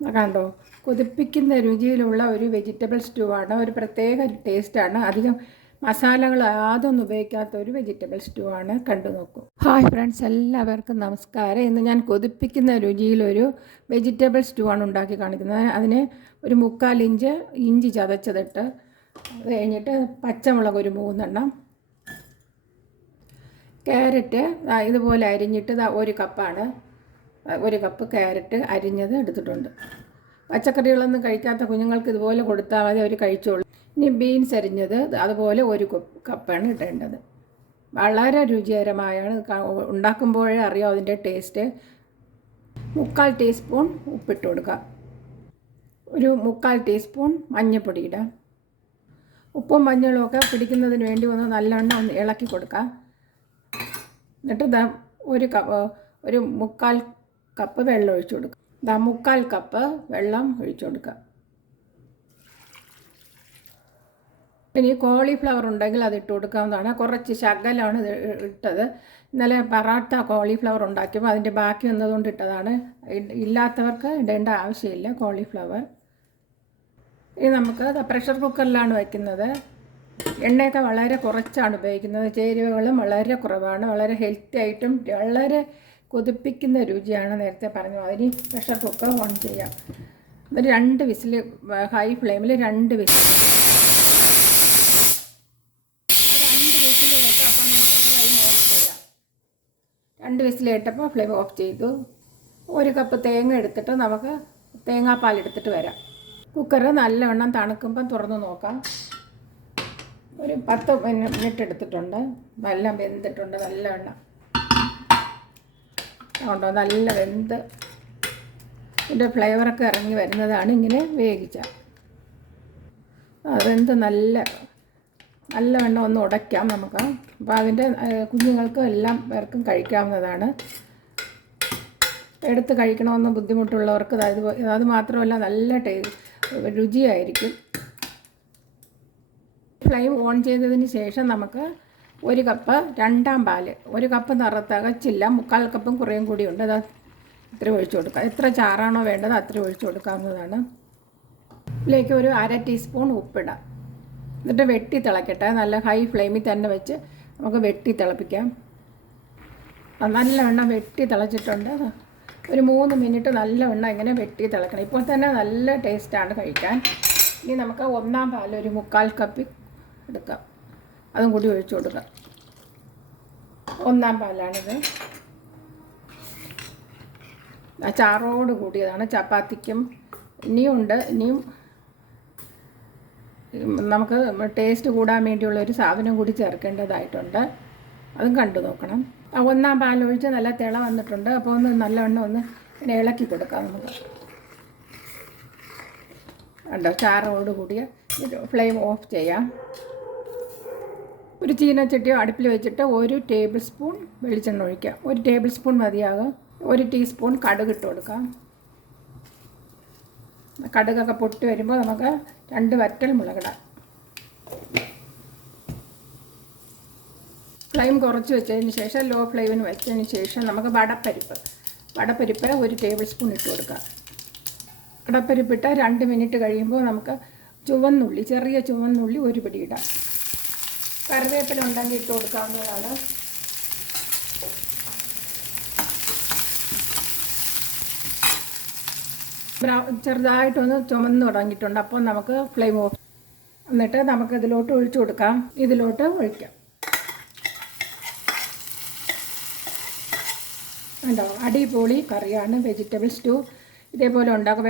കണ്ടോ, കൊതിപ്പിക്കുന്ന രുചിയിലുള്ള ഒരു vegetable stew ആണ്. ഒരു പ്രത്യേക ടേസ്റ്റാണ്. അധികം മസാലകൾ യാതൊന്നും ഉപയോഗിക്കാത്ത ഒരു വെജിറ്റബിൾ സ്റ്റൂ ആണ്. കണ്ടു നോക്കൂ. ഹായ് ഫ്രണ്ട്സ്, എല്ലാവർക്കും നമസ്കാരം. ഇന്ന് ഞാൻ കൊതിപ്പിക്കുന്ന രുചിയിലൊരു വെജിറ്റബിൾ സ്റ്റൂ ആണ് ഉണ്ടാക്കി കാണിക്കുന്നത്. അതിന് ഒരു 3/4 ഇഞ്ച് ഇഞ്ചി ചതച്ചതിട്ട്, അത് കഴിഞ്ഞിട്ട് പച്ചമുളക് ഒരു 3 എണ്ണം, ക്യാരറ്റ് ഇതുപോലെ അരിഞ്ഞിട്ട് ഒരു കപ്പാണ്, 1 കപ്പ് ക്യാരറ്റ് അരിഞ്ഞത് എടുത്തിട്ടുണ്ട്. പച്ചക്കറികളൊന്നും കഴിക്കാത്ത കുഞ്ഞുങ്ങൾക്ക് ഇതുപോലെ കൊടുത്താൽ മതി, അവർ കഴിച്ചോളൂ. ഇനി ബീൻസ് അരിഞ്ഞത് അതുപോലെ 1 കപ്പാണ് ഇടേണ്ടത്. വളരെ രുചികരമായാണ്. ഉണ്ടാക്കുമ്പോഴേ അറിയാം അതിൻ്റെ ടേസ്റ്റ്. 3/4 ടീസ്പൂൺ ഉപ്പിട്ട് കൊടുക്കുക. ഒരു 3/4 ടീസ്പൂൺ മഞ്ഞൾപ്പൊടി ഇടാം. ഉപ്പും മഞ്ഞളും ഒക്കെ പിടിക്കുന്നതിന് വേണ്ടി ഒന്ന് നല്ലവണ്ണം ഒന്ന് ഇളക്കി കൊടുക്കാം. എന്നിട്ട് ഒരു 3/4 കപ്പ് വെള്ളം ഒഴിച്ചു കൊടുക്കുക. 3/4 കപ്പ് വെള്ളം ഒഴിച്ചു കൊടുക്കുക. ഇനി കോളിഫ്ലവർ ഉണ്ടെങ്കിൽ അത് ഇട്ട് കൊടുക്കാവുന്നതാണ്. കുറച്ച് ശകലമാണ് ഇത് ഇട്ടത്. ഇന്നലെ പൊറാട്ട കോളിഫ്ലവർ ഉണ്ടാക്കിയപ്പോൾ അതിൻ്റെ ബാക്കി വന്നതുകൊണ്ട് ഇട്ടതാണ്. ഇല്ലാത്തവർക്ക് ഇടേണ്ട ആവശ്യമില്ല കോളിഫ്ലവർ. ഇനി നമുക്ക് പ്രഷർ കുക്കറിലാണ് വയ്ക്കുന്നത്. എണ്ണയൊക്കെ വളരെ കുറച്ചാണ് ഉപയോഗിക്കുന്നത്. ചേരുവകളും വളരെ കുറവാണ്. വളരെ ഹെൽത്തി ആയിട്ടും വളരെ കൊതിപ്പിക്കുന്ന രുചിയാണ്. നേരത്തെ പറഞ്ഞു. അതിന് പ്രഷർ കുക്കർ ഓൺ ചെയ്യാം. ഒരു 2 വിസിൽ, ഹൈ ഫ്ലെയിമിൽ 2 വിസിൽ. 2 വിസിൽ കേട്ടപ്പോൾ ഫ്ലെയിം ഓഫ് ചെയ്തു. 1 കപ്പ് തേങ്ങ എടുത്തിട്ട് നമുക്ക് തേങ്ങാപ്പാൽ എടുത്തിട്ട് വരാം. കുക്കർ നല്ലവണ്ണം തണുക്കുമ്പം തുറന്ന് നോക്കാം. ഒരു 10 മിനിറ്റ് എടുത്തിട്ടുണ്ട്. നല്ല വെന്തിട്ടുണ്ട്. നല്ലവണ്ണം ഉണ്ടോ, നല്ല വെന്ത് ഇതിൻ്റെ ഫ്ലേവറൊക്കെ ഇറങ്ങി വരുന്നതാണ് ഇങ്ങനെ വേവിച്ച. വെന്ത് നല്ലവണ്ണം ഒന്ന് ഉടയ്ക്കാം നമുക്ക്. അപ്പോൾ അതിൻ്റെ കുഞ്ഞുങ്ങൾക്കും എല്ലാം പേർക്കും കഴിക്കാവുന്നതാണ്. എടുത്ത് കഴിക്കണമെന്ന് ബുദ്ധിമുട്ടുള്ളവർക്ക് അത് മാത്രമല്ല നല്ല രുചിയായിരിക്കും. ഫ്ലെയിം ഓൺ ചെയ്തതിന് ശേഷം നമുക്ക് 1 കപ്പ് രണ്ടാം പാൽ, 1 കപ്പ് തികച്ചില്ല, 3/4 കപ്പും കുറേയും കൂടിയുണ്ട്. അത് ഇത്ര ഒഴിച്ചു കൊടുക്കുക. എത്ര ചാറാണോ വേണ്ടത് അത്ര ഒഴിച്ചു കൊടുക്കാവുന്നതാണ്. ഇതിലേക്ക് ഒരു 1/2 ടീസ്പൂൺ ഉപ്പിടാം. എന്നിട്ട് വെട്ടി തിളക്കട്ടെ. നല്ല ഹൈ ഫ്ലെയിമിൽ തന്നെ വെച്ച് നമുക്ക് വെട്ടി തിളപ്പിക്കാം. നല്ലവണ്ണം വെട്ടി തിളച്ചിട്ടുണ്ട്. ഒരു 3 മിനിറ്റ് നല്ലവണ്ണം ഇങ്ങനെ വെട്ടി തിളക്കണം. ഇപ്പോൾ തന്നെ നല്ല ടേസ്റ്റാണ് കഴിക്കാൻ. ഇനി നമുക്ക് 1-ാം പാൽ ഒരു 3/4 കപ്പ് എടുക്കാം. അതും കൂടി ഒഴിച്ചു കൊടുക്കാം. 1-ാം പാലാണിത്. ചാറോട് കൂടിയതാണ്. ചപ്പാത്തിക്കും ഇനിയും നമുക്ക് ടേസ്റ്റ് കൂടാൻ വേണ്ടിയുള്ളൊരു സാധനം കൂടി ചേർക്കേണ്ടതായിട്ടുണ്ട്. അതും കണ്ടു നോക്കണം. 1-ാം പാലൊഴിച്ച് നല്ല തിള വന്നിട്ടുണ്ട്. അപ്പോൾ ഒന്ന് നല്ലവണ്ണം ഒന്ന് ഇങ്ങനെ ഇളക്കി കൊടുക്കാം നമുക്ക്. കണ്ടോ, ചാറോട് കൂടിയ. ഫ്ലെയിം ഓഫ് ചെയ്യാം. ഒരു ചീനച്ചട്ടിയോ അടുപ്പിൽ വെച്ചിട്ട് 1 ടേബിൾ സ്പൂൺ വെളിച്ചെണ്ണ ഒഴിക്കാം. 1 ടേബിൾ സ്പൂൺ മതിയാകും. 1 ടീസ്പൂൺ കടുക് ഇട്ട് കൊടുക്കാം. കടുകൊക്കെ പൊട്ടി വരുമ്പോൾ നമുക്ക് 2 വറ്റൽ മുളകിടാം. ഫ്ലെയിം കുറച്ച് വെച്ചതിന് ശേഷം ലോ ഫ്ലെയിമിന് വെച്ചതിന് ശേഷം നമുക്ക് വടപ്പരിപ്പ് 1 ടേബിൾ സ്പൂൺ ഇട്ട് കൊടുക്കാം. വടപ്പരിപ്പിട്ട് 2 മിനിറ്റ് കഴിയുമ്പോൾ നമുക്ക് ചുവന്നുള്ളി, ചെറിയ ചുവന്നുള്ളി 1 പിടി ഇടാം. കറിവേപ്പില ഉണ്ടെങ്കിൽ ഇട്ട് കൊടുക്കാവുന്നതാണ്. ചെറുതായിട്ടൊന്ന് ചുമന്ന് തുടങ്ങിയിട്ടുണ്ട്. അപ്പോൾ നമുക്ക് ഫ്ലെയിം ഓഫ്. എന്നിട്ട് നമുക്ക് ഇതിലോട്ട് ഒഴിച്ചു കൊടുക്കാം. ഇതിലോട്ട് ഒഴിക്കാം. ഉണ്ടോ, അടിപൊളി കറിയാണ് വെജിറ്റബിൾ സ്റ്റൂ. ഇതേപോലെ ഉണ്ടാക്കും.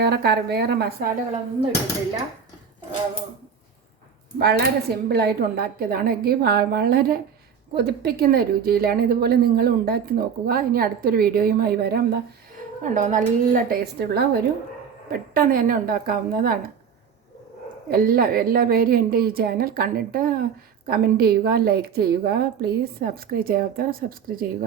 വേറെ മസാലകളൊന്നും ഇട്ടിട്ടില്ല. വളരെ സിമ്പിളായിട്ട് ഉണ്ടാക്കിയതാണ്. എങ്കിൽ വളരെ കൊതിപ്പിക്കുന്ന രുചിയിലാണ്. ഇതുപോലെ നിങ്ങൾ ഉണ്ടാക്കി നോക്കുക. ഇനി അടുത്തൊരു വീഡിയോയുമായി വരാം. കണ്ടോ, നല്ല ടേസ്റ്റുള്ള പെട്ടെന്ന് തന്നെ ഉണ്ടാക്കാവുന്നതാണ്. എല്ലാ പേരും എൻ്റെ ഈ ചാനൽ കണ്ടിട്ട് കമൻറ്റ് ചെയ്യുക, ലൈക്ക് ചെയ്യുക. പ്ലീസ് സബ്സ്ക്രൈബ് ചെയ്യാത്തവർ സബ്സ്ക്രൈബ് ചെയ്യുക.